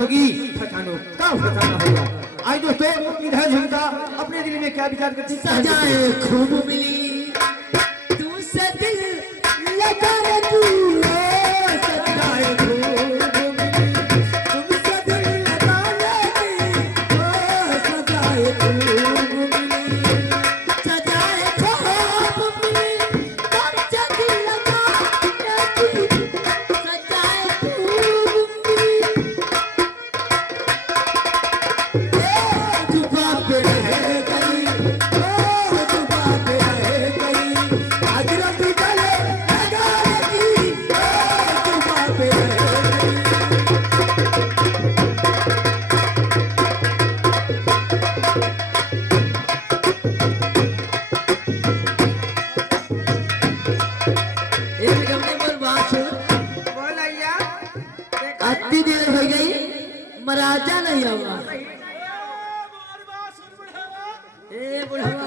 ठगी ठकानो का ठकाना होगा। आज दोस्तों इधर झुमका अपने दिल में क्या विचार करती है? सजाए खूब मिली तू से दिल लगा रे तू सजाए खूब मिली तुमसे दिल लगा रे सजाए खूब मिली सजाए खूब मिली तुमसे दिल लगा रे सजाए खूब मिली जुबा पे रहे गई जुबा पे रहे गई अजरत गले लगा की जुबा पे रहे गई। एक गमले पर बात सुन बोल भैया अति देर हो गई महाराजा नहीं आवा ए बुढ़वा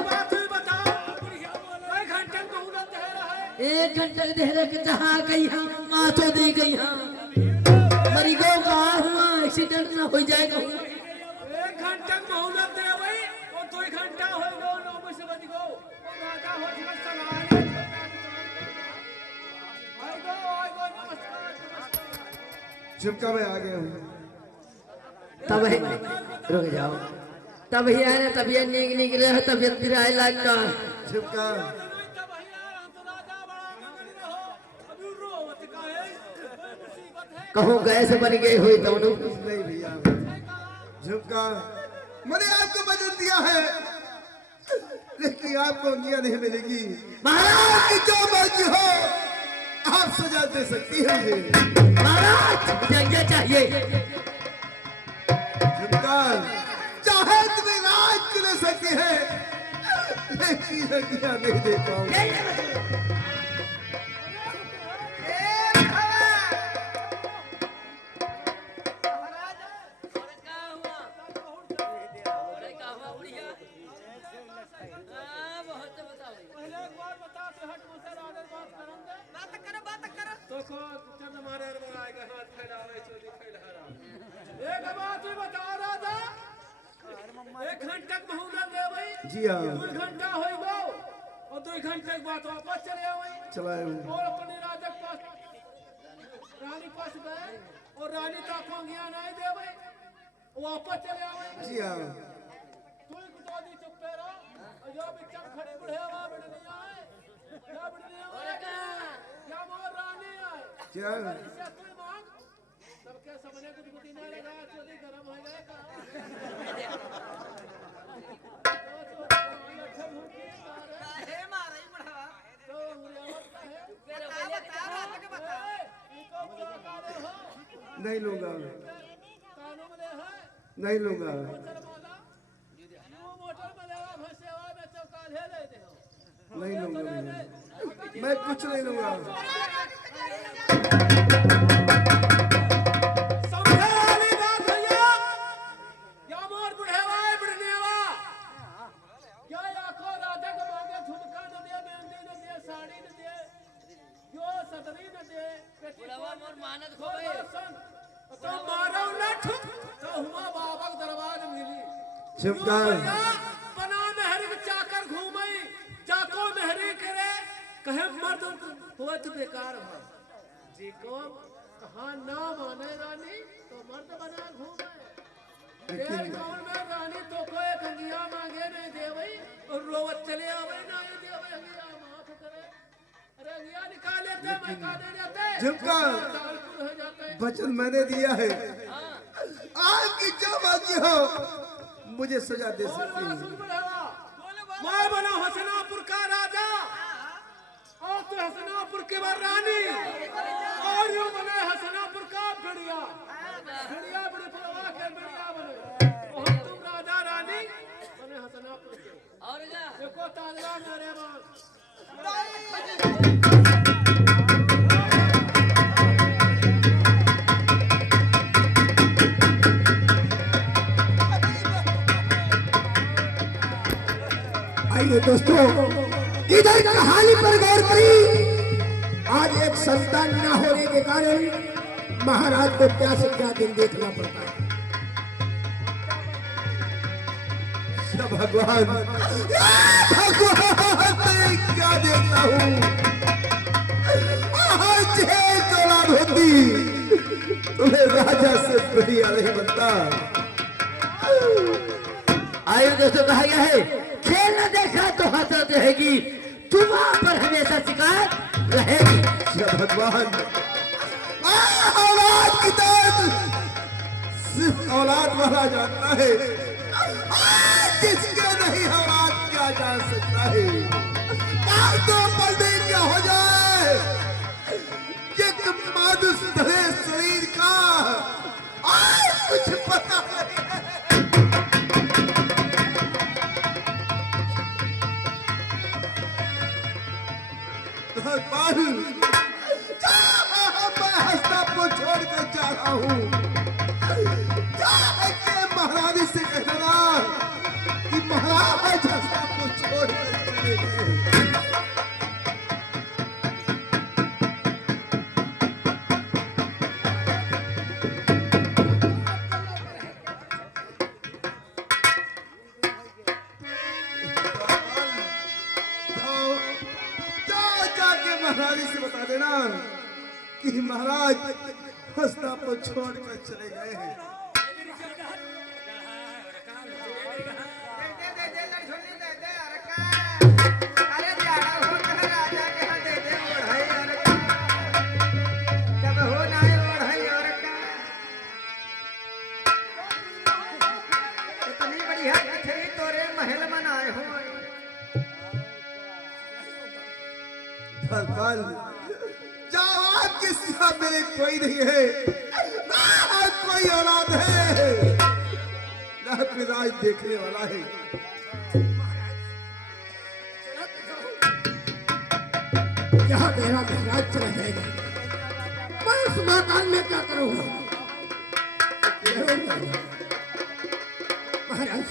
एक घंटे देर के चाहा गई हम माथो दे गई हम मरी गो का हुआ एक्सीडेंट ना हो जाएगा। एक घंटा मोहलत दे भाई और 2 घंटा हो गो 9 बजे बज गो और राजा हो जिस सलाह आई गो नमस्कार झुमका मैं आ गया हूँ। तब रुक जाओ तब ही आए तबियत निक रहे तबियत फिर आए लगता झुमका भैया हम तो राजा बड़ा मंगनी रहो अभी रो मत का है मुसीबत है। कहूँ गैस बन गए हुई दोनों नहीं भैया झुमका मैंने आपको बदल दिया है लेकिन आपको उंगलियां नहीं मिलेगी। महाराज आपकी जो मर्जी हो आप सजा दे सकती है मुझे। महाराज मुझे चाहिए झुमका चाहे तुम्हें राज ले सकती है लेकिन उंगलियां नहीं दे पाऊंगा। पहले एक बार बता से हट मुझसे राजा बात करेंगे बात कर तो को चंद मारे अरबर आएगा हाथ फैलावे चोरी फैला एक बात ही बता राजा 1 घंटा मोहलत दे भाई जी हाँ 2 घंटा हो गो और 2 घंटे के बाद वापस चले आवे चलाए हूँ। और अपने राजा के पास रानी पास गए और रानी ताको ज्ञान आए दे भाई वापस चले आवे। जी हाँ तू दो दी चुप रहो और जो बिचम खड़े बुढ़े वा बड़नी आए या बड़नी आए या मोर रानी आए क्या इससे तू मांग सबके सामने कुछ बुद्धि ना लगा चोरी गरम हो जाए हे मारे बुढ़वा तो मुरियावत है बता रात के बता इनको पुकार हो नहीं लूंगा कानून में है नहीं लूंगा चल बोला यू मोटर में लगा भसेवा में चौकाल है ले दे नहीं लूंगा भैया। मैं कुछ नहीं लूंगा। समझे वाली बात भैया या मोर बुढ़ेवा बुढ़नेवा क्या आखो राजा के मांगे झुमका न दे मेहंदी न दे साड़ी न दे यो सदरी न दे बुढ़वा मोर मानत खोए तो मारो न ठुक तो हुआ बाबा के दरबार मिली झुमका बना नहर के चाकर घूमई जाको नहरी करे कहे मर्द हुआ तो बेकार है जी को कहा ना माने रानी तो मर्द बना घूमे तेरे कौन में रानी तो कोई कंगिया मांगे नहीं दे भाई और रोवत चले आवे ना ये दे भाई अंगिया माफ करे अरे अंगिया निकाल लेते मैं का दे देते झुमका दालपुर हो जाते वचन मैंने दिया है आपकी जो मर्जी हो मुझे सजा दे और सकती बड़ा है। सुन बढ़ावा मैं बना हसनापुर का राजा और तू हसनापुर के बाद रानी और यूं बने हसनापुर का बढ़िया बढ़िया बड़े परवा के बढ़िया बने और तुम राजा रानी बने हसनापुर के और देखो ताजरा मेरे आइए दोस्तों इधर कहानी पर गौर करी। आज एक संतान न होने के कारण महाराज को क्या से क्या दिन देखना पड़ता है। भगवान भगवान मैं क्या देखता हूँ। आज एक औलाद होती तुम्हें राजा से बढ़िया नहीं बनता। आयु दोस्तों कहा गया है खेल न देखा तो हसरत रहेगी, तुम्हां पर हमेशा शिकायत रहेगी। जय भगवान औलाद की दर्द सिर्फ औलाद वाला जानता है। जिसके नहीं औलाद क्या जान सकता है। मार दो पलटे क्या हो जाए। एक मानुष धरे शरीर का आज कुछ पता नहीं है। भगवान मैं हस्तिनापुर छोड़कर जा रहा हूँ। महारानी से कहना कि महाराज हस्तिनापुर छोड़कर चले गए। जाके महारानी से बता देना कि महाराज हस्तिनापुर छोड़कर चले गए हैं। भगवान जाओ आपके सिवा मेरे कोई नहीं है, ना कोई औलाद है, ना कोई राज देखने वाला है। यहाँ मेरा महाराज चला जाएगा, मैं इस मकान में क्या करूँगा। महाराज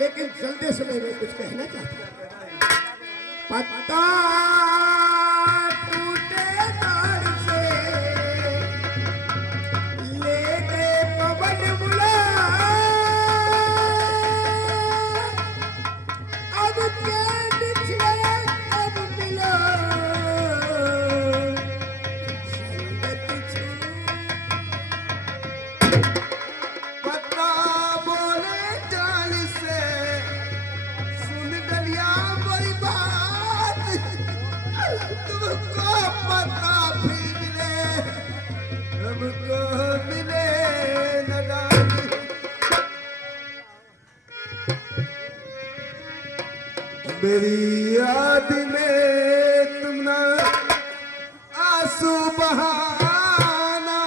लेकिन जल्दी से मैं कुछ कहना चाहता हूँ। पत्ता टूटे तार से ले गए पवन बुला, अब के बिछड़े अब मिलो संगत पत्ता बोले डाल से सुन डलिया बड़ी बात, तुमको पता फिर मिले हमको मिले न डाली। मेरी याद में तुम ना आंसू बहाना,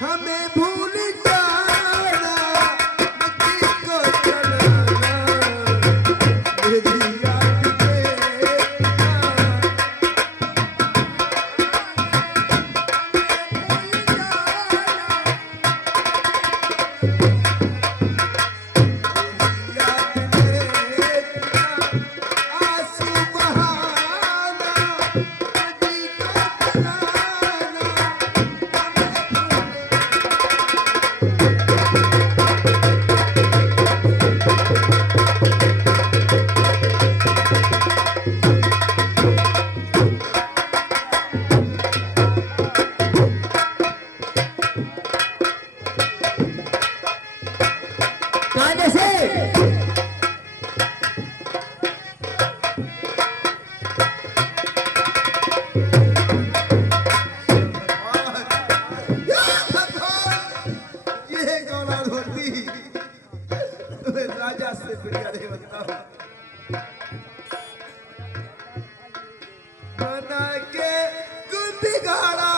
हमें भूल जाना, मुझको चलाना। मेरी याद आंसू बहाना, मुझको चलाना। गाने से ये औलाद होती तुम्हें राजा से बढ़िया नहीं बनता। बना के गुण बिगाड़ा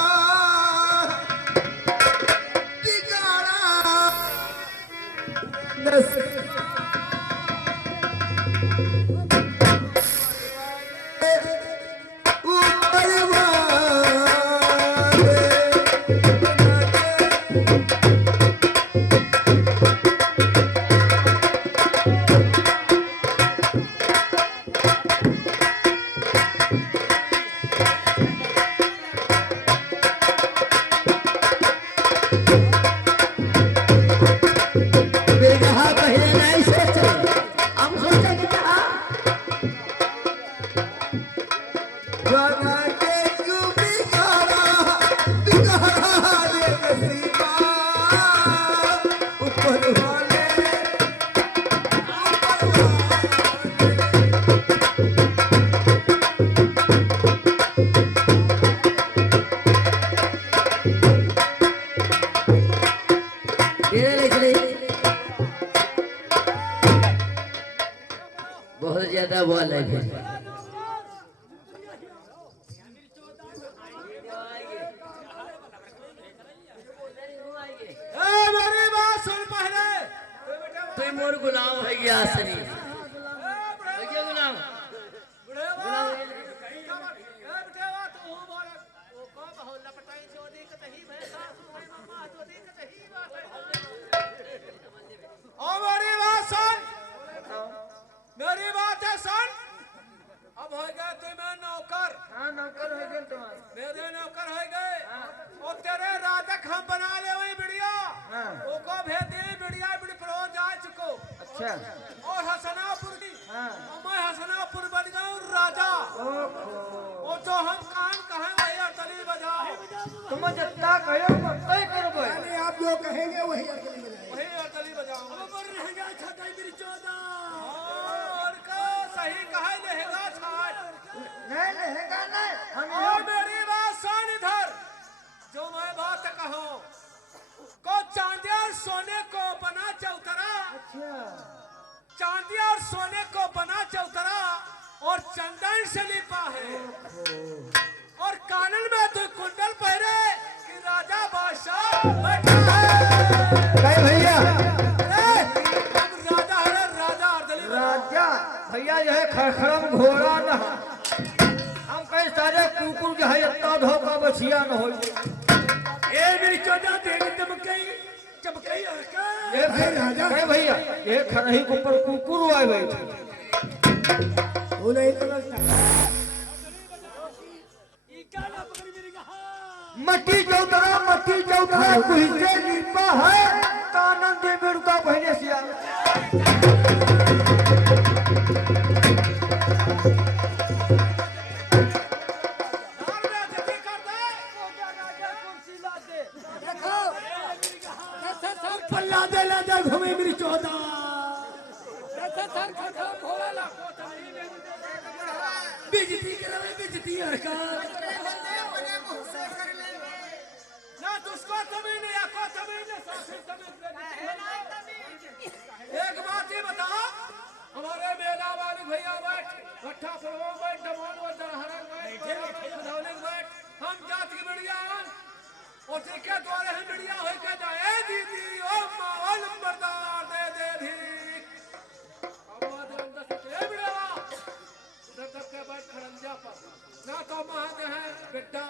बिगाड़ा नस ऊपर वाले बना के ऊपर वाले इधर इधर बहुत ज्यादा बॉल है फिर मेरी बात सुन पहले तुम मोर गुलाम है गया असली गुलाम मेरी बात है सुन। अब हो गए तुम्हें नौकर। हाँ नौकर हो गए तुम्हारे। मेरे नौकर हो गए और तेरे राधक हम बना ले वही बिड़िया वो को भेज दे बिड़िया बिड़ी पर जा चुको। अच्छा और हसनापुर की हाँ। और मैं हसनापुर बन गया हूँ राजा। और जो हम काम कहें वही अड़तली बजा तुम जितना कहो तय करो अरे आप जो कहेंगे वही अकेले में जाएंगे। वही अड़तली बजाऊं। और का सही कहे लेगा छाट। नहीं रहेगा नहीं हम और मेरी बात सुन इधर जो मैं बात कहूँ को चांदी और सोने को बना चौतरा। अच्छा चांदी और सोने को बना चौतरा और चंदन से लिपा है और कानन में तो कुंडल पहरे कि राजा बादशाह बैठा है। कहे भैया अब राजा है राजा अर्दली राजा भैया यह खड़खड़म घोड़ा न हम कई सारे कुकुर जो है इतना धोखा बछिया न हो ए मेरी चौदह देख चमकई चमकई हरका ये राजा कहे भैया ये खरही के ऊपर कुकुर आए बैठे वो नहीं समझता। मट्टी चौतरा कुहिसे लीपा है कानन दे बेड़का पहले सिया लादे घूमे मेरी चौदह बेइज्जती करावे बेइज्जती हरका ना तुझको तभी नहीं आको तभी नहीं साथी तभी एक बात ही बताओ हमारे मेला वाले भैया बैठ भट्ठा फुलवा बैठ डमोल व दरहरा बैठ खदौली बैठ हम जात की बढ़िया और जिनके द्वारे हम बढ़िया हो के जाए दीदी ओ मावल मर्दार दे दे भी आवाज अंदर से ए बिड़वा तब के बैठ खड़ंजा पर ना तो मां दे है बेटा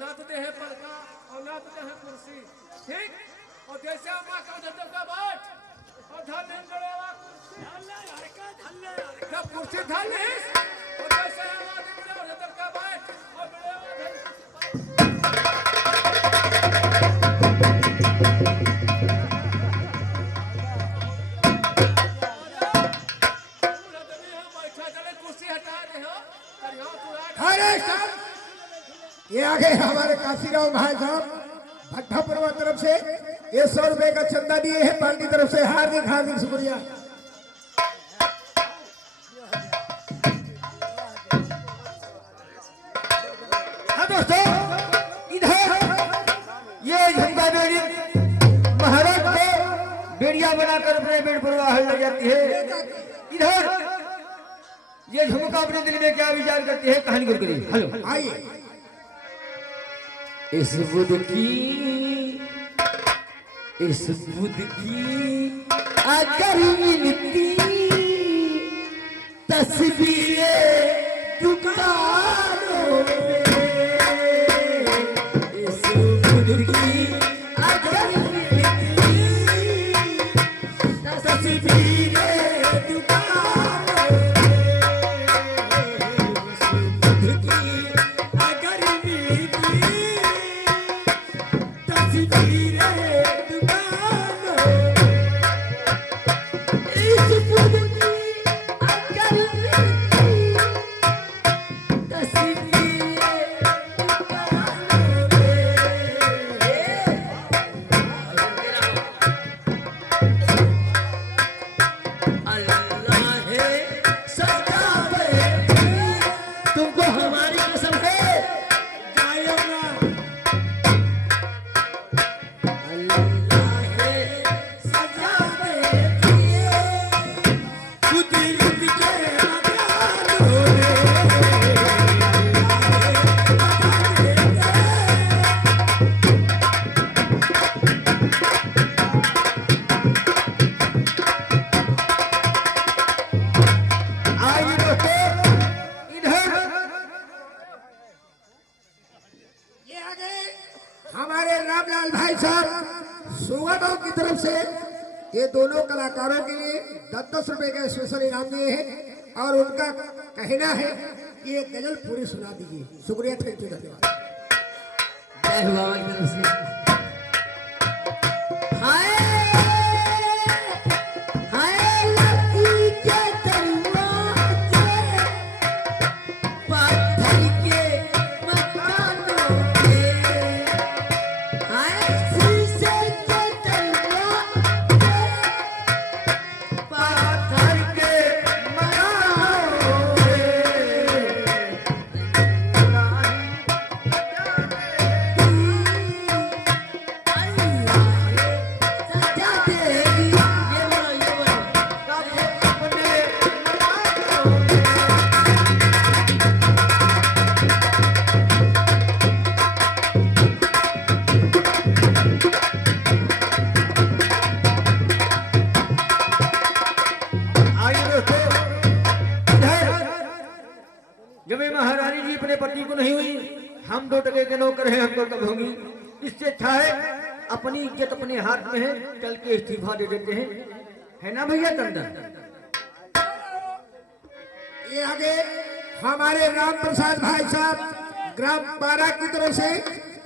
ना तो दे है पलका और ना तो दे है कुर्सी ठीक और जैसे अम्मा का जब का बैठ और धर ले बिड़वा जब कुर्सी धर ले और जैसे अम्मा दे बिड़वा जब का बैठ और बिड़वा धर अरे साहब ये आ गए हमारे काशीराव भाई साहब भट्टा परवा तरफ से ये 100 रुपए का चंदा दिए हैं पार्टी तरफ से हार्दिक हार्दिक शुक्रिया। हाँ दोस्तों इधर ये झुमका बेड़ी महाराज को बेड़िया बनाकर अपने बेड़ पर वाहन ले जाती है। इधर ये झुमका अपने दिल में क्या विचार करती है कहानी को करिए। हेलो आइए इस बुद्ध की अगर मिलती तस्वीरें दुकानों में इस बुद्ध की अगर मिलती तस्वीरें दुकानों में इस बुद्ध की अगर मिलती तस्वीरें दुकानों इस बुद्ध की अगर मिलती तस्वीरें दुकानों में ये दोनों कलाकारों के लिए 10-10 रुपए का स्पेशल इनाम दिए हैं और उनका कहना है कि ये गजल पूरी सुना दीजिए। शुक्रिया, थैंक यू, धन्यवाद। जय हो बाबा की तरफ से। हाय हाय लकी के दरवाजे पत्थर के मकानों के, हाय शीशे के दरवाजे पत्थर के मकानों के, जब ये महारानी जी अपने पति को नहीं हुई, हम 2 टके के नौकर हैं, हमको कब होंगी। इससे अच्छा है अपनी इज्जत अपने हाथ में है, चल के इस्तीफा दे देते हैं, है ना भैया टंडन। ये आगे हमारे राम प्रसाद भाई साहब ग्राम 12 की तरफ से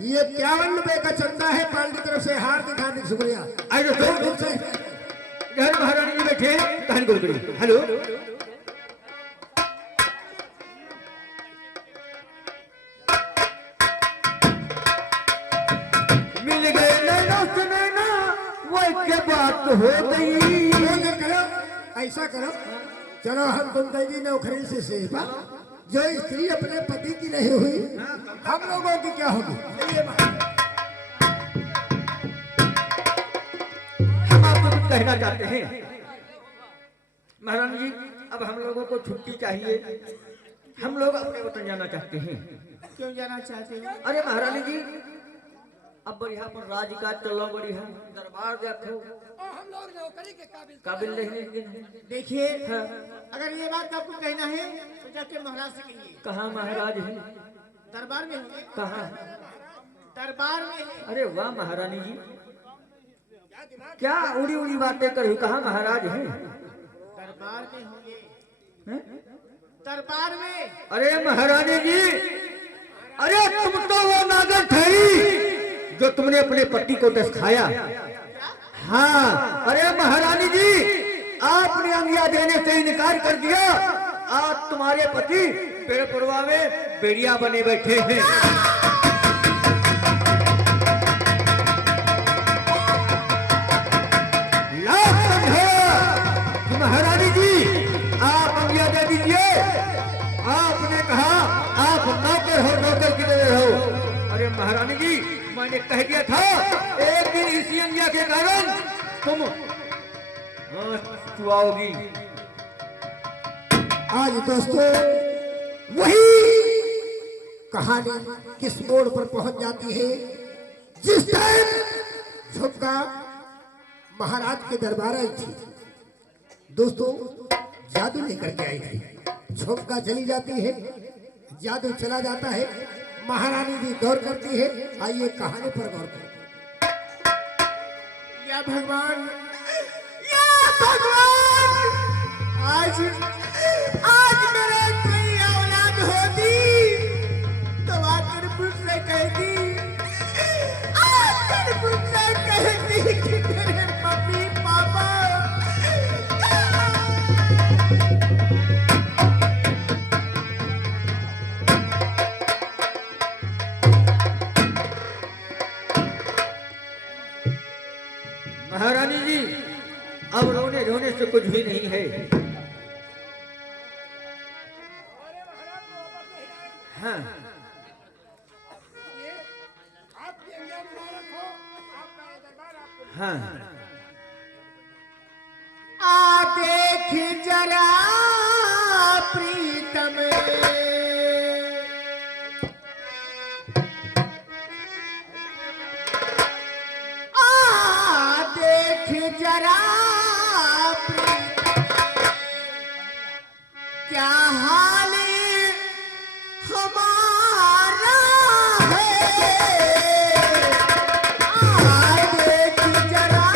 ये 51 रुपए का चंदा है, पाल की तरफ से हार्दिक हार्दिक शुक्रिया। आइए दोस्तों, इधर महारानी जी बैठे हैं, कहानी बोल करिए। हेलो, मिल गए नैना से नैना, वो क्या बात हो गई। करो, ऐसा करो, चलो हम तुम कहेंगे नौकरी से सेवा जो स्त्री अपने पति की नहीं हुई, हम लोगों की क्या होगी। हम आपको कुछ कहना चाहते हैं महारानी जी। अब हम लोगों को छुट्टी चाहिए, हम लोग अपने वतन जाना चाहते हैं। क्यों जाना चाहते हो? अरे महारानी जी, अब बढ़िया पर राज का चलो, बढ़िया दरबार देखो, हम लोग नौकरी के काबिल नहीं। देखिए, अगर ये बात आपको कहना है तो जाके महाराज से कहिए। कहाँ महाराज है? दरबार में होंगे। कहाँ? दरबार में है। अरे वाह महारानी जी, क्या उड़ी उड़ी बातें कर रही, कहाँ महाराज हैं? दरबार में होंगे। हैं? दरबार में। अरे महारानी जी, अरे तुम तो वो नागर ठहरी जो तुमने अपने पति को दस खाया। हाँ, अरे महारानी जी, आपने अंगिया देने से इनकार कर दिया। आज तुम्हारे पति पेड़ पुरवा में बेड़िया बने बैठे हैं। लाभ समझो कि महारानी जी, आप अंगिया दे दीजिए। आपने कहा आप नौकर हो, नौकर की तरह रहो। अरे महारानी जी, मैंने कह दिया था एक दिन इसी अंगिया के कारण तुम चुआओगी। आज दोस्तों वही कहानी किस मोड़ पर पहुंच जाती है जिस टाइम झुमका महाराज के दरबार आई थी। दोस्तों, जादू लेकर के आई थी। झुमका चली जाती है, जादू चला जाता है, महारानी भी गौर करती है। आइए कहानी पर गौर करें। या भगवान, या भगवान, आज मेरे कोई औलाद होती तो आकर मुझसे कहती, आकर मुझसे कहती कि मेरे मम्मी पापा महारानी जी, अब रोने रोने से कुछ भी नहीं है। हाँ, हाँ, आ देख जरा प्रीतम, आ देख जरा प्रीतम, क्या हाल हमारा है। आ देख जरा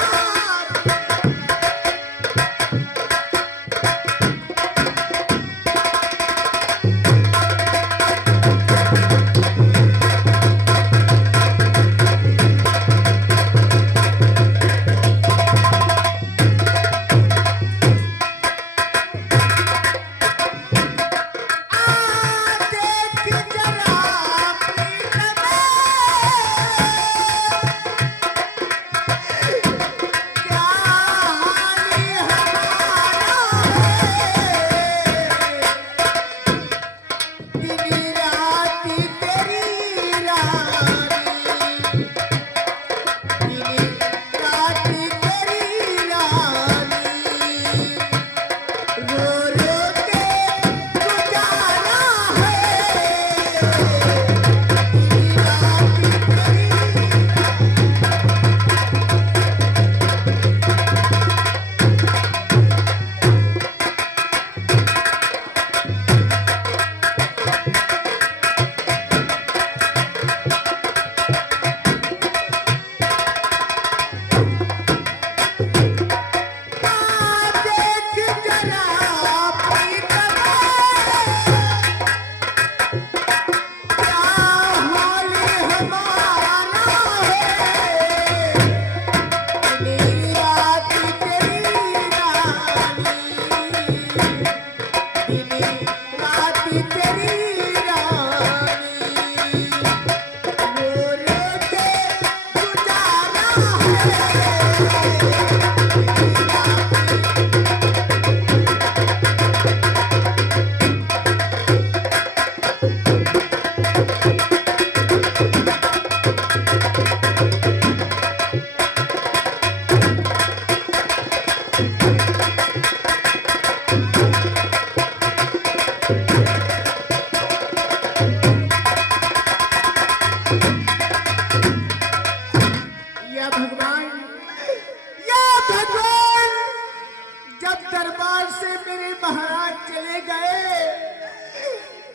महाराज चले गए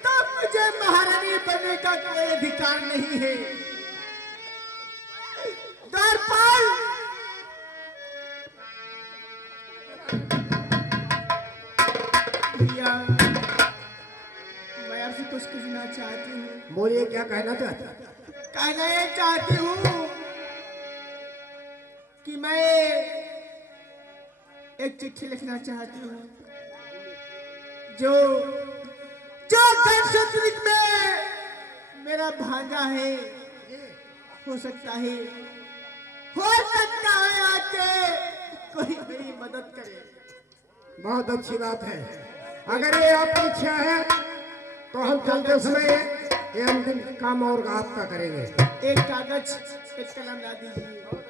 तब मुझे महारानी बनने का कोई अधिकार नहीं है। द्वारपाल भैया, मैं आपसे कुछ कहना चाहती हूँ। बोलिए, क्या कहना चाहते हैं? कहना ये चाहती हूँ कि मैं एक चिट्ठी लिखना चाहती हूँ जो जो गणसुत्रिक में मेरा भांजा है, हो सकता है आके कोई मेरी मदद करे। बहुत अच्छी बात है। अगर ये आपकी इच्छा है तो हम चलते समय ये अंतिम काम और आपका करेंगे। एक कागज एक कलम ला दीजिए।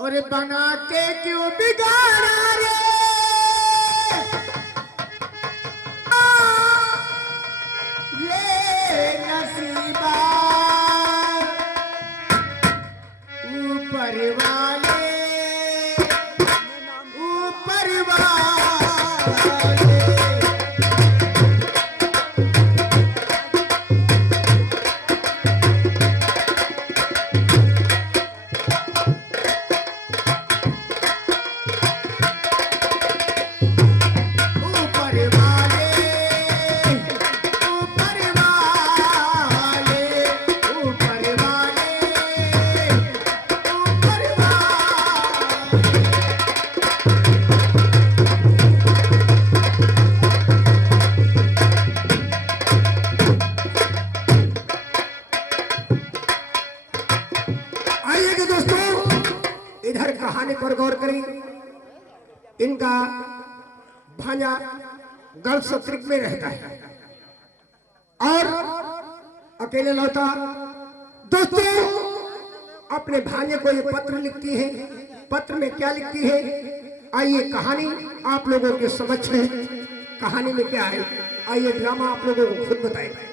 और बना के क्यों बिगाड़ा रे ये नसीबा, ऊपर वाले ऊपर वाले। इधर कहानी पर गौर करें। इनका भांजा गढ़सत्रिक में रहता है और अकेले लौटा। दोस्तों, अपने भांजे को ये पत्र लिखती है। पत्र में क्या लिखती है, आइए कहानी आप लोगों के समक्ष है। कहानी में क्या है, आइए ड्रामा आप लोगों को खुद बताएगा।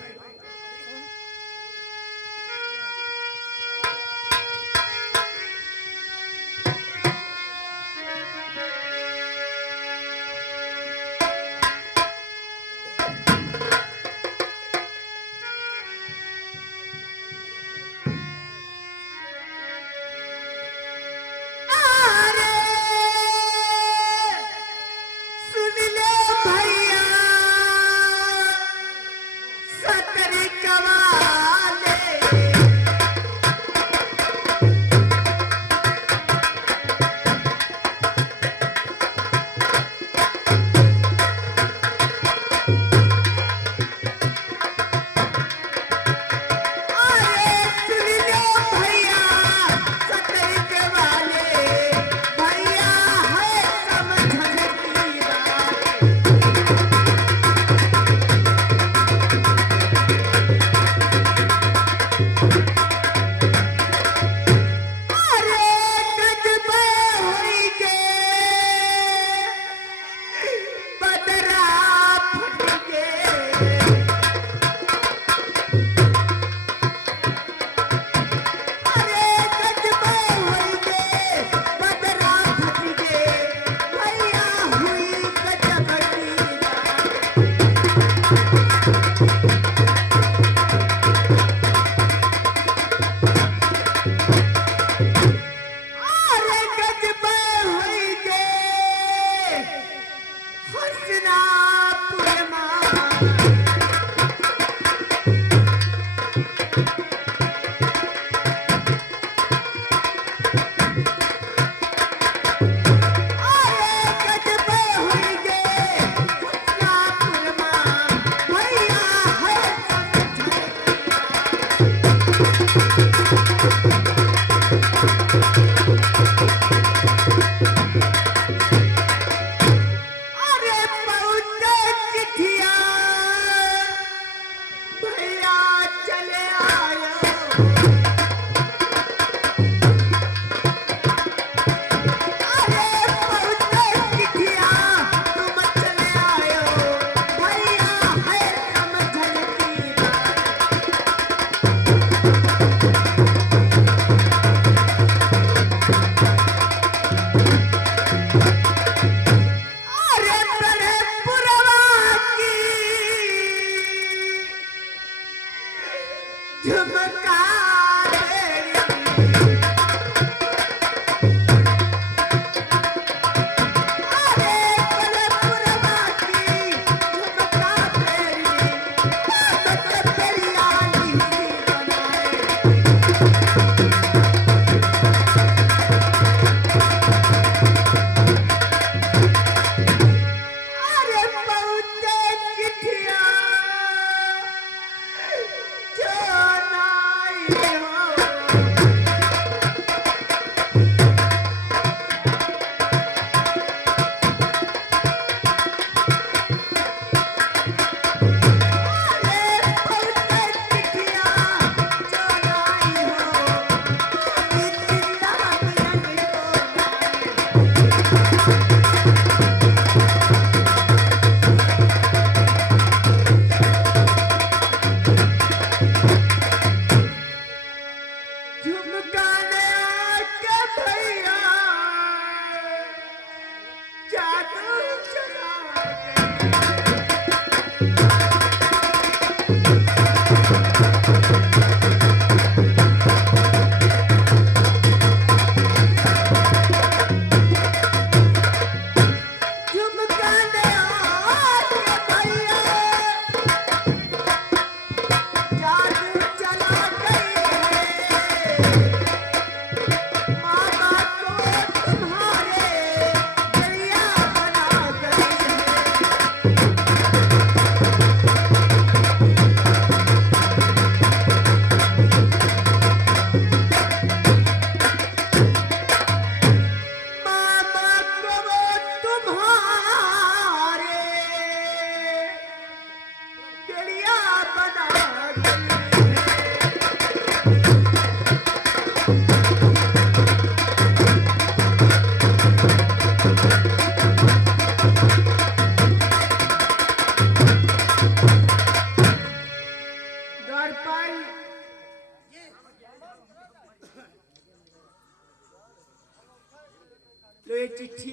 तो ये चिट्ठी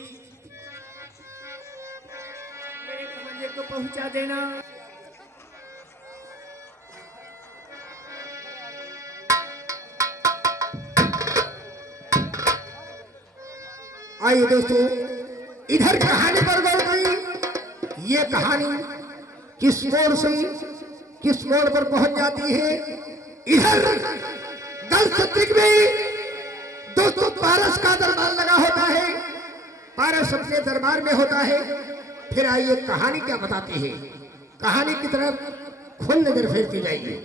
मेरे भांजे को पहुंचा देना। आइए दोस्तों, इधर कहानी पर गौर करिए। ये कहानी किस मोड़ से किस मोड़ पर पहुंच जाती है। इधर दल सत्रिक में दोस्तों पारस का दरबार लगा होता है। पारस अपने दरबार में होता है। फिर आइए कहानी क्या बताती है। कहानी की तरफ खुद नजर फेरती जाइए।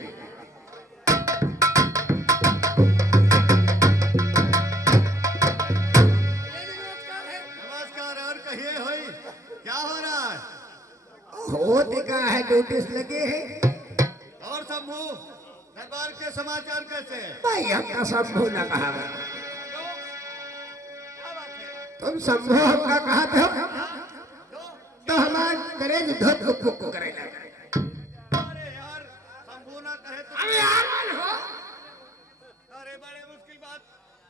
नमस्कार। और कहिए भाई, क्या हो रहा है? होते का है, नोटिस लगे हैं। और शंभू, दरबार के समाचार कैसे हैं? भाई हमका शंभू ना कहा। क्या बात है? तुम शंभू हमका कहा तो हमारे करेज धोत को करेगा। अरे यार, शंभू ना कहे तो अरे बड़े मुश्किल बात।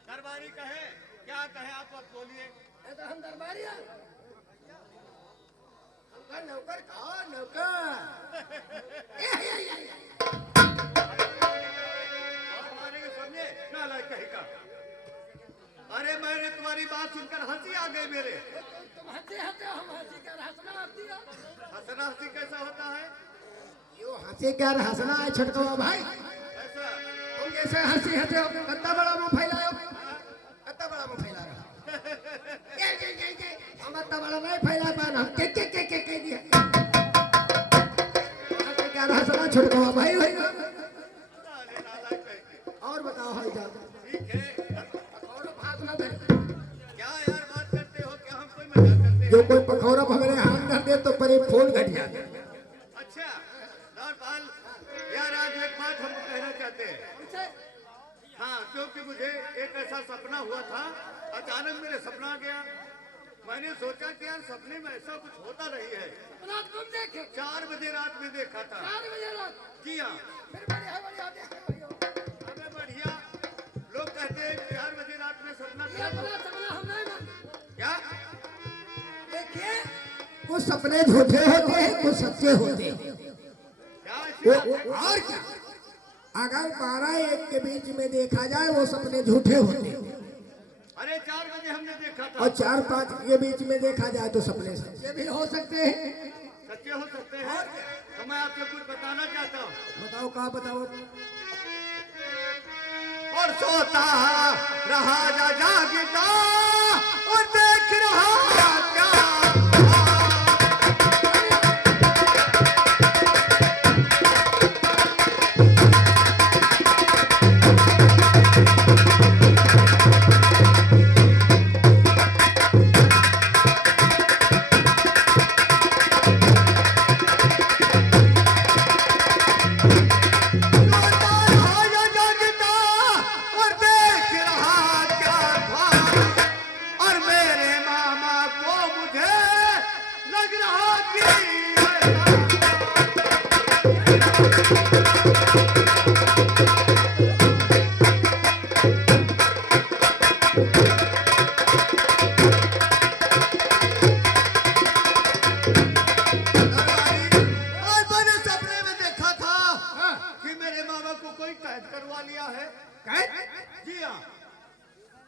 दरबारी कहे, क्या कहे आप अब बोलिए। हम दरबारी हैं। हमका नौकर कहा, नौकर। मारेंगे समझे ना लायक कहीं का। अरे मैंने तुम्हारी बात सुनकर हंसी आ गई मेरे। तुम हंसे हंसे हम हंसी कर हंसना आती है। हंसना हंसी कैसा होता है? यो हंसे कर हंसना है छटकवा भाई। ऐसा तुम जैसे हंसी हंसे हो, कितना बड़ा मुंह फैलाओ, कितना बड़ा मुंह फैला रहा। हम इतना बड़ा नहीं फैला पाना। के दिया। हंसे कर हंसना छटकवा भाई। और बताओ भाई जान। ठीक है। और भाग ना धर। क्या यार बात करते हो? क्या हम कोई मजाक करते हैं? जो कोई पखौरा हमारे हाथ कर दे तो परे फोन घट जाता। अच्छा दौड़पाल, यार आज एक बात हम कहना चाहते हैं। हाँ, क्योंकि मुझे एक ऐसा सपना हुआ था, अचानक मेरे सपना आ गया। मैंने सोचा कि यार सपने में ऐसा कुछ होता नहीं है। 4 बजे रात में देखा था। जी हाँ। अरे बढ़िया। लोग कहते हैं 4 बजे रात में सपना क्या? देखिए, कुछ सपने झूठे होते हैं, कुछ सच्चे होते हैं। क्या और क्या, अगर 12-1 के बीच में देखा जाए वो सपने झूठे होते हैं। अरे 4 बजे हमने देखा था। और 4-5 के बीच में देखा जाए तो सपने सच्चे भी हो सकते हैं। सच्चे हो सकते हैं। तो मैं आपको कुछ बताना चाहता हूँ। बताओ कहाँ बताओ। और सोता रहा या जागता और देख रहा क्या।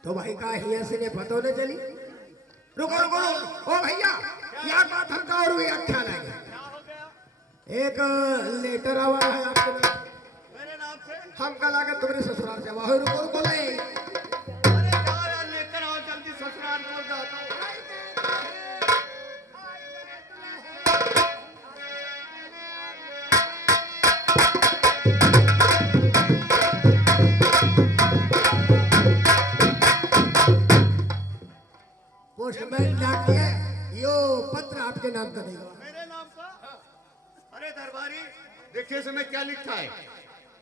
तो भाई का हिया से ने पतो न चली। रुको रुको ओ भैया, क्या बात हमका और भी अच्छा लगे। एक लेटर आवा है आपके नाम, मेरे नाम से। हमका लगा तुम्हारे ससुराल से। वही रुको रुको नहीं। अरे यार लेकर आओ जल्दी, ससुराल को जाता हूँ। पोस्टमैन जाके यो पत्र आपके नाम का देगा। मेरे नाम का? अरे दरबारी, देखिए इसमें क्या लिखा है।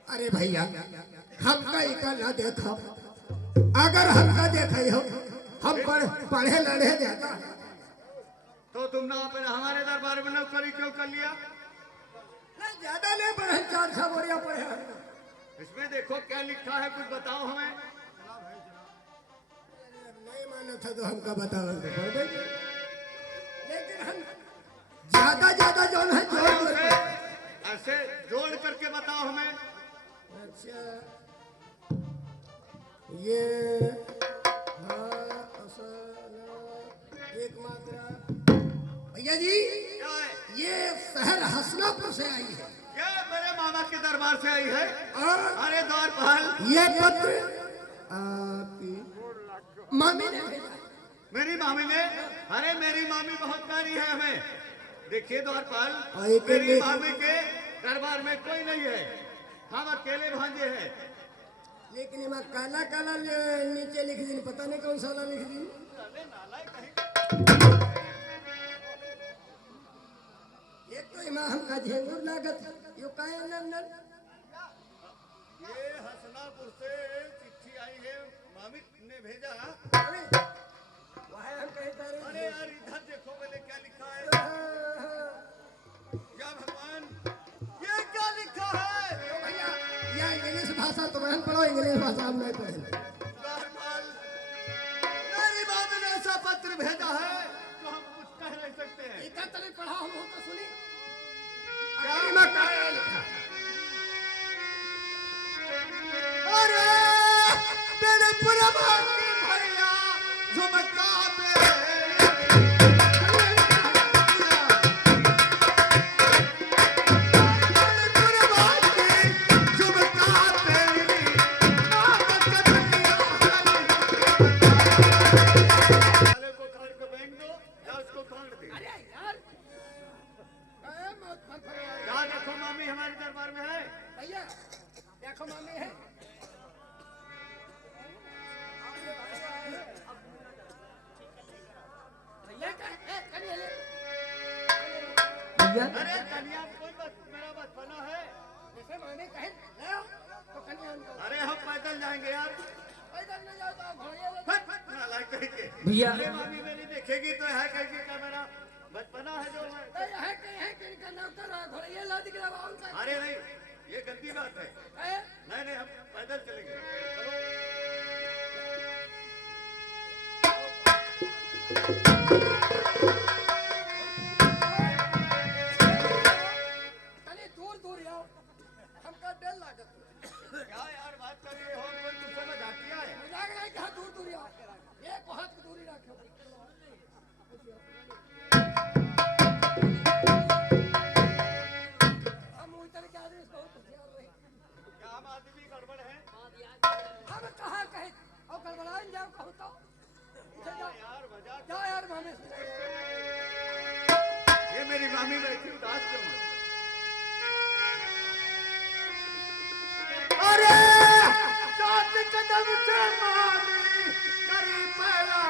अरे भैया, हमका इका ना देखा। अगर हमका देखा हो, हम पढ़े लड़े जाता। तो तुम ना अपने हमारे दरबार में नौकरी क्यों कर लिया? नहीं ज्यादा नहीं पढ़े, 4 बोरिया पढ़े। इसमें देखो क्या लिखा है, कुछ बताओ हमें। नहीं माना था तो हमका बताओ तो पड़ गई, लेकिन हम ज्यादा जोन है जोड़ करके। ऐसे जोड़ करके बताओ हमें। अच्छा ये एक मात्रा भैया जी, क्या है? ये शहर हसनापुर से आई है क्या मेरे मामा के दरबार से आई है? और अरे द्वारपाल, ये पत्र आपकी मामी ने भेजा है। मेरी मामी ने? अरे मेरी मामी बहुत प्यारी है हमें। देखिए द्वारपाल, आए के मेरी लिए- मामी के दरबार में कोई नहीं है, हम अकेले भांजे हैं। लेकिन इमा काला काला नीचे लिख दी, पता नहीं कौन सा लिख दी। एक तो इमा हमका झेंगुर लागत यो काहे नंदन। ये हसनापुर से चिट्ठी आई है, मामी ने भेजा। अरे वहाँ हम कहता रहे। अरे यार इधर देखो पहले क्या लिखा है। या भगवान, ये क्या लिखा है? तो भैया यह इंग्लिश भाषा तो बहन पढ़ो, इंग्लिश भाषा हम नहीं पढ़े। द्वारपाल, मेरी मामी ने ऐसा पत्र भेजा है तो हम कुछ कह नहीं सकते हैं। इतना तने पढ़ा हम हो तो सुनी। क्या? इमा काहे लिखा? अरे तेरे पुरबान की भैया झुमका पे पुरबान की झुमका पे साले को काट के फेंक दो या उसको काट दे। अरे यार काहे मत फरफराओ। क्या देखो मामी हमारे दरबार में है? भैया देखो मामी है। भैया का करिए ले। भैया अरे कन्या कोई मेरा बचपना है। जैसे मामी कहे ले आओ, तो कन्या उनको अरे हम पैदल जाएंगे यार। पैदल न जाओ तो घोड़िया ले। फट फट नालायक कहीं के। भैया अरे मामी मेरी देखेगी तो है कहीं का मेरा बचपना है जो मैं। तो यह है कि इनका नाम तो घोड़िया ला दिखला बाउल का। अरे नहीं, ये गलती बात है। है नहीं नहीं, हम पैदल चलेंगे। चलो। तने दूर आओ, हमका डर लागत। क्या यार बात कर रही हो? कोई मुझसे मजाक किया है? मजाक नहीं कहा, दूर आओ। एक हाथ की दूरी रखो। हम उधर के आदमी बहुत होशियार रहे। क्या हम आदमी गड़बड़ है? हम कहाँ कहे और गड़बड़ाए जाओ कहो तो इधर जाओ यार मजाक। जाओ यार मामे से। ये मेरी मामी बैठी उदास क्यों है? अरे सात कदम से मामी करी पहला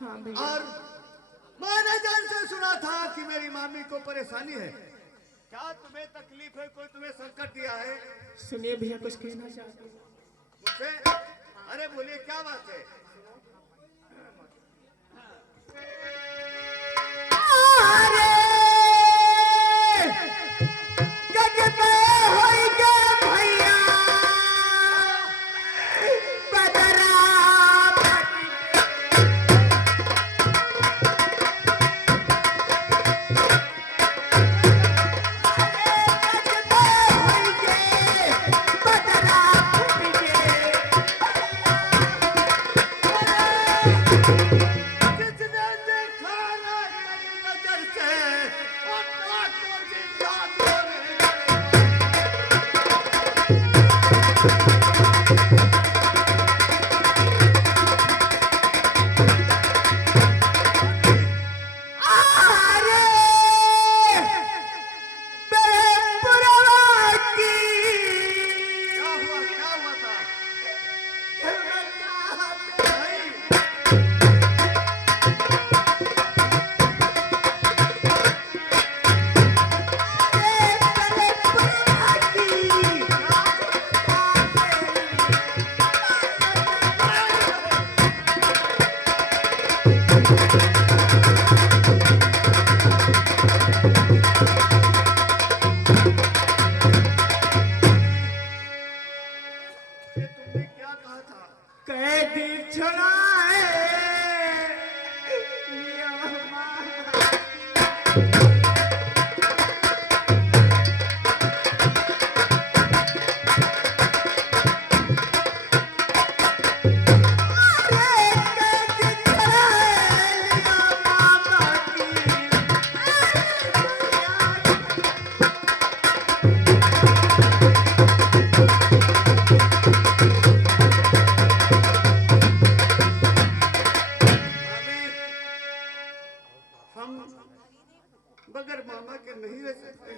हाँ भैया। और मैंने जैसे सुना था कि मेरी मामी को परेशानी है। क्या तुम्हें तकलीफ है? कोई तुम्हें संकट दिया है? सुनिए भैया, कुछ कहना चाहते हैं मुझसे? अरे बोलिए, क्या बात है? बगैर मामा के नहीं रह सकते।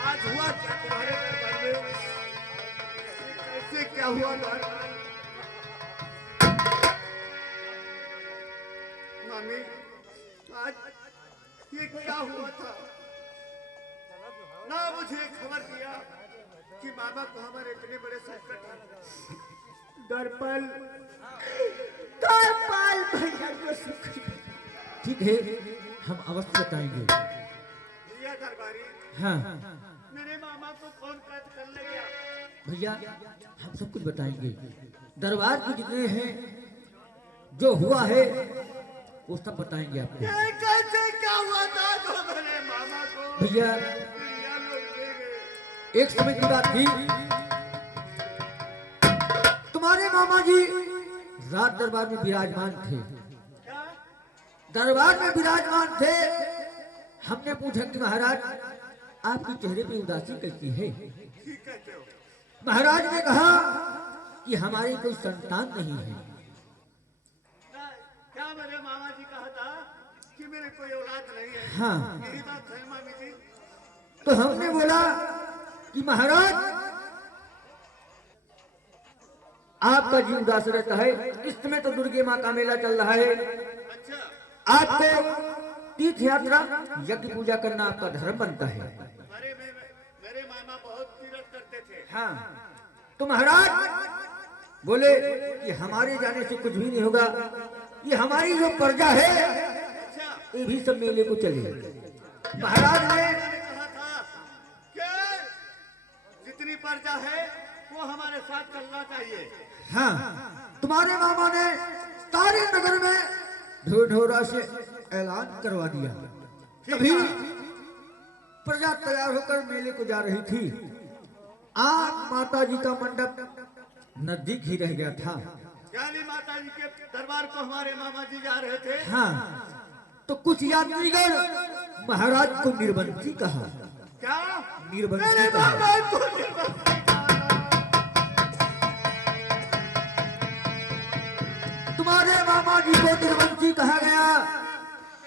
आज हुआ क्या तुम्हारे घर में? कैसे क्या हुआ मामी? आज ये क्या हुआ था? ना मुझे खबर दिया कि मामा को हमारे इतने बड़े संकट हैं। दरपल भैया को सुख। ठीक है, हम अवश्य बताएंगे। भैया दरबारी, हाँ मेरे मामा को कौन कैद कर ले गया? भैया, हम सब कुछ बताएंगे। दरबार के जितने हैं, जो हुआ है वो सब बताएंगे आपको। ये कैसे क्या हुआ था तो मेरे मामा को? भैया, भैया लोग ले गए। एक समय की बात थी, तुम्हारे मामा जी रात दरबार में विराजमान थे। क्या? दरबार में विराजमान थे। हमने पूछा कि महाराज, आपके चेहरे पे उदासी कैसी है? ठीक कहते हो। महाराज ने कहा कि हमारी कोई संतान नहीं है। क्या मेरे मामा जी कहा था कि मेरे कोई औलाद नहीं है? हाँ। यही बात है मामी जी। तो हमने बोला कि महाराज, आपका जी उदास रहता है। इस समय तो दुर्गे माँ का मेला चल रहा है। अच्छा, आपको तीर्थ यात्रा, यज्ञ पूजा करना आपका धर्म बनता है। मेरे मामा बहुत तीरथ करते थे। हाँ, तो महाराज बोले कि हमारे जाने से कुछ भी नहीं होगा। ये हमारी जो प्रजा है, अच्छा, ये भी सब मेले को चले। महाराज ने कहा था कि जितनी प्रजा है वो हमारे साथ चलना चाहिए। हाँ, तुम्हारे मामा ने सारे नगर में ढोरा से ऐलान करवा दिया। तभी प्रजा तैयार होकर मेले को जा रही थी। आज माता जी का मंडप नजदीक ही रह गया था। काली माता जी के दरबार को हमारे मामा जी जा रहे थे। हाँ, तो कुछ यात्रीगण महाराज को निर्बंधी कहा। क्या? निर्बंधी मेरे कहा। मामा को निर्बंधी कहा। तुम्हारे मामा जी को निर्बंधी कहा गया।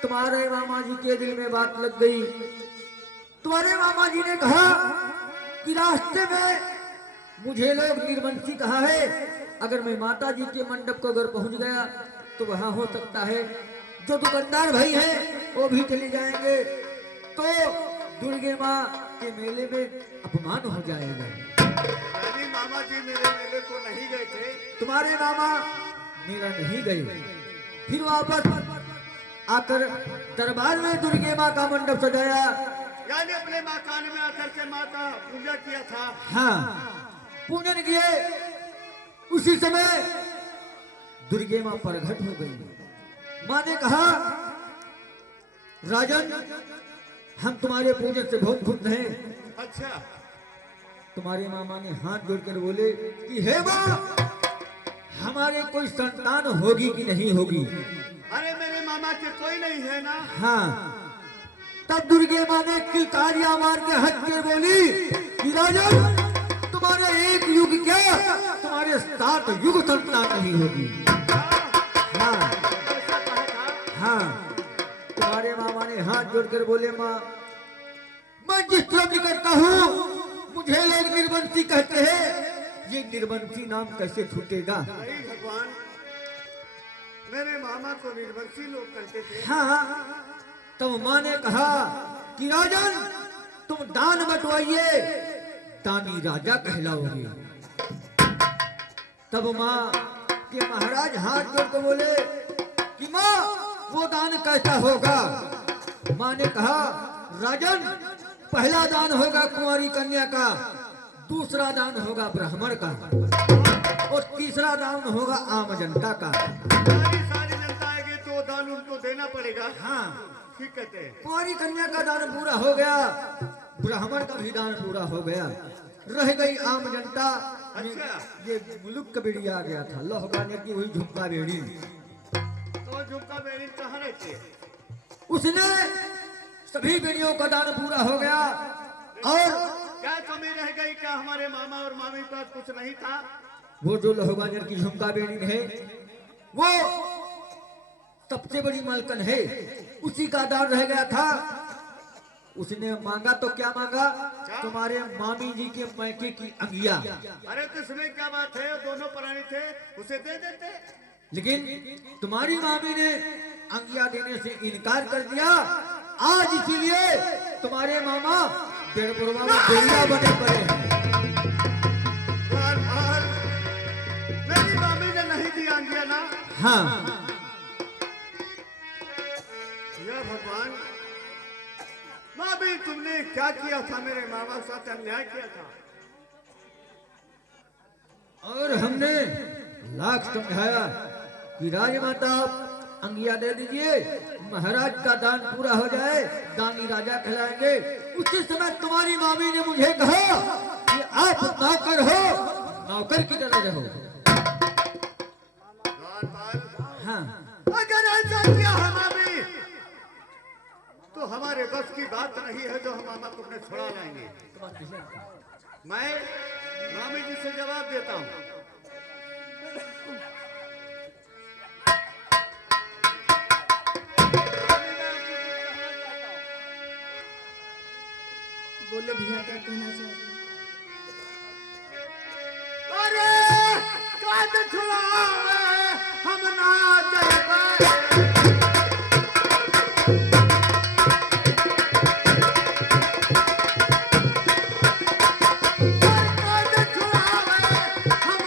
तुम्हारे मामा जी के दिल में बात लग गई। तुम्हारे मामा जी ने कहा कि रास्ते में मुझे लोग निर्वंशी कहा है, अगर मैं माता जी के मंडप को अगर पहुंच गया तो वहां हो सकता है जो दुकानदार भाई है वो भी चले जाएंगे, तो दुर्गे माँ के मेले में अपमान हो जाएगा। यानी मामा जी मेरे मेले को नहीं गए थे। तुम्हारे मामा मेला नहीं गए, फिर वापस आकर दरबार में दुर्गे माँ का मंडप सजाया। यानी अपने मकान में आकर के माँ का पूजा किया था। हाँ, पूजन किए। उसी समय दुर्गे माँ प्रकट हो गई। माँ ने कहा, राजन हम तुम्हारे पूजन से बहुत खुश हैं। अच्छा, तुम्हारे मामा ने हाथ जोड़कर बोले कि हे माँ, हमारे कोई संतान होगी कि नहीं होगी? अरे मेरे मामा के कोई नहीं है ना। हाँ, तब दुर्गे माँ ने किलकारियां मार के हंस के बोली कि राजन तुम्हारे एक युग क्या, तुम्हारे 7 युग संतान नहीं होगी। हाँ हाँ, तुम्हारे मामा ने हाथ जोड़कर बोले, माँ मैं जिस तरफ निकलता हूँ मुझे लोग निर्वंशी कहते हैं, ये निर्वंशी नाम कैसे छूटेगा? नहीं भगवान, मेरे मामा को निर्वंशी लोग कहते थे। हाँ, तब माँ ने कहा कि राजन तुम दान बंटवाइए, दानी राजा कहलाओगे। तब माँ के महाराज हाथ जोड़कर बोले कि माँ वो दान कैसा होगा? माँ ने कहा, राजन पहला दान होगा कुंवारी कन्या का, दूसरा दान होगा ब्राह्मण का, और तीसरा दान होगा आम जनता का। सारी जनता आएगी तो दान उनको देना पड़ेगा। हाँ, ठीक कहते हैं। कुंवारी कन्या का दान पूरा हो गया, ब्राह्मण का भी दान पूरा हो गया, रह गई आम जनता। अच्छा, ये मुलुक का बेड़ी आ गया था, लोहगाने की वही झुमका बेड़ी। तो झुमका बेड़ी कहाँ रहते? उसने सभी बेड़ियों का दान पूरा हो गया। और क्या कमी रह गई? क्या हमारे मामा और मामी के पास कुछ नहीं था? वो जो लोहगाने की झुमका बेड़ी है वो सबसे बड़ी मालकन है, उसी का दान रह गया था। उसने मांगा तो क्या मांगा? तुम्हारे मामी जी के मैके की अंगिया। अरे तो इसमें क्या बात है, दोनों प्राणी थे, उसे दे देते। लेकिन तुम्हारी मामी ने अंगिया देने से इनकार कर दिया। आज इसीलिए तुम्हारे मामा बेड़पुरवा में बेड़िया बने पड़े हैं। मेरी मामी ने नहीं दिया अंगिया ना। हाँ, या भगवान, मामी तुमने क्या किया था? मेरे मामा के साथ अन्याय किया था। और हमने लाख समझाया कि राजमाता अंगिया दे दीजिए, महाराज का दान पूरा हो जाए, दानी राजा कहलाएंगे। उसी समय तुम्हारी मामी ने मुझे कहा कि आप नौकर हो, नौकर की तरह रहो। हाँ, अगर ऐसा किया है मामी तो हमारे बस की बात नहीं है जो हम मामा को अपने छुड़ा लाएंगे। मैं मामी जी से जवाब देता हूँ। बोलो भैया, क्या कहना चाहते हैं? अरे काट छुड़ावे हम ना जाएगा। काट छुड़ावे हम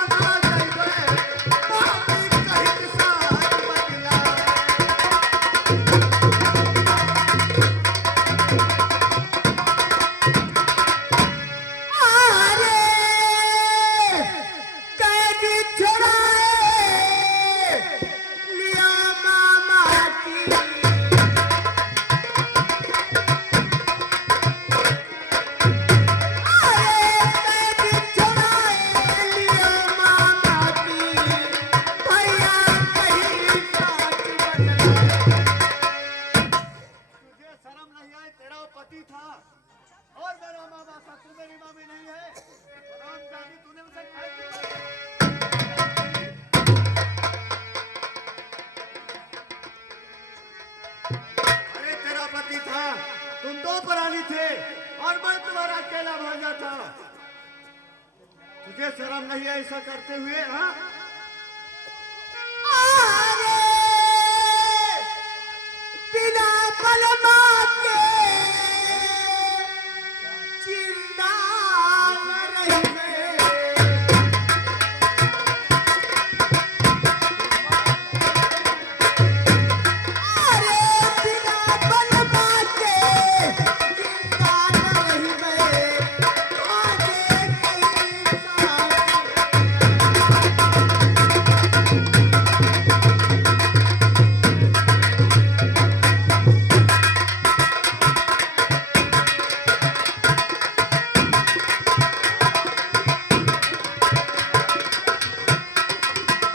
ऐसा करते हुए हाँ बिना बलमा